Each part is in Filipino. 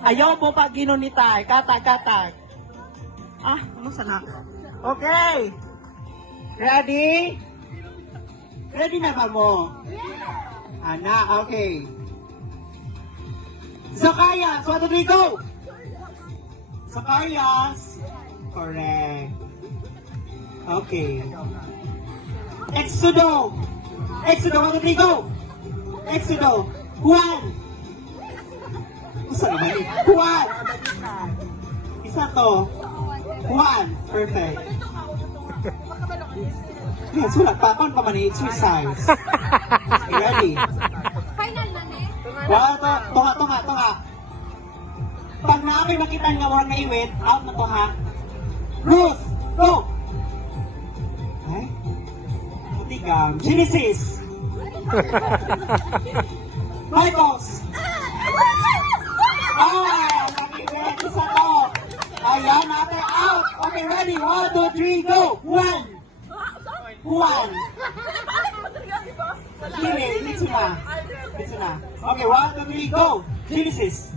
Ayaw mo pag ginunitay. Katag. Ah, ano sana? Okay. Ready? Ready na ba mo? Ana, okay. Zacarias, 1, 2, 3, go! Zacarias. Correct. Okay. Exodo. 1, 2, 3, go! Exodo. Juan. Isa naman eh. Juan. Isa to. Juan. Perfect. Yeah, sulat pa. Paano pa man exercise? Okay, ready? Final na ne? Wow, tunga. Pag namin makita nga wala na iwit, out na to ha. Ruth, go! Ay? Matigam. Genesis. Michaels. Ah, nakiwit. Isa to. Ayan, natin out. Okay, ready? 1, 2, 3, go! Juan. Hindi suna. Okay, 1, 2, 3, go! Genesis.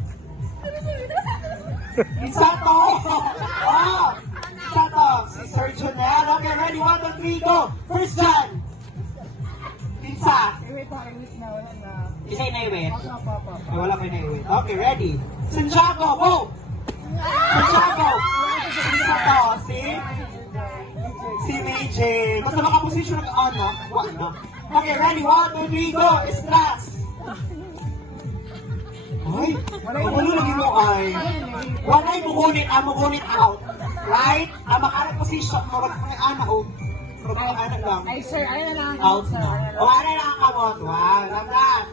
Isato. Oh, Isato. Si Sir Jonel. Okay, ready? 1, 2, 3, go! First John. Isa. Isa inaiwit. Ay, wala ko inaiwit. Okay, ready? Santiago, go! Santiago. Isa to. Si MJ. Basta makaposisyon ng ano. Wala. Okay, ready? 1, 2, 3, go! Estras. Ay, ano lagi mo ay? Walay mugunit out. Right? Makalang position, marag may anak o. Marag anak lang. Ay, sir, ayun na lang. Out na. O, ano lang ang kamot? Wow, love that.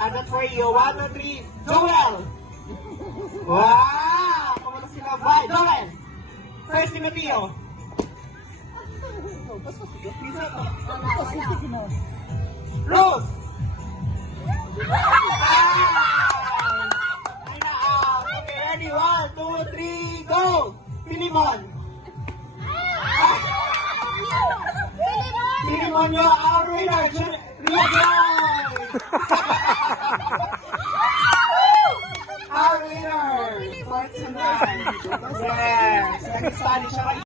And that's for you. 1, 2, 3. Joel! Wow! Kamusta sila? Bye, Joel! First Timoteo. Rose! Okay, ready? 1, 2, 3, go! Pilimon! Pilimon, you're our winner! Real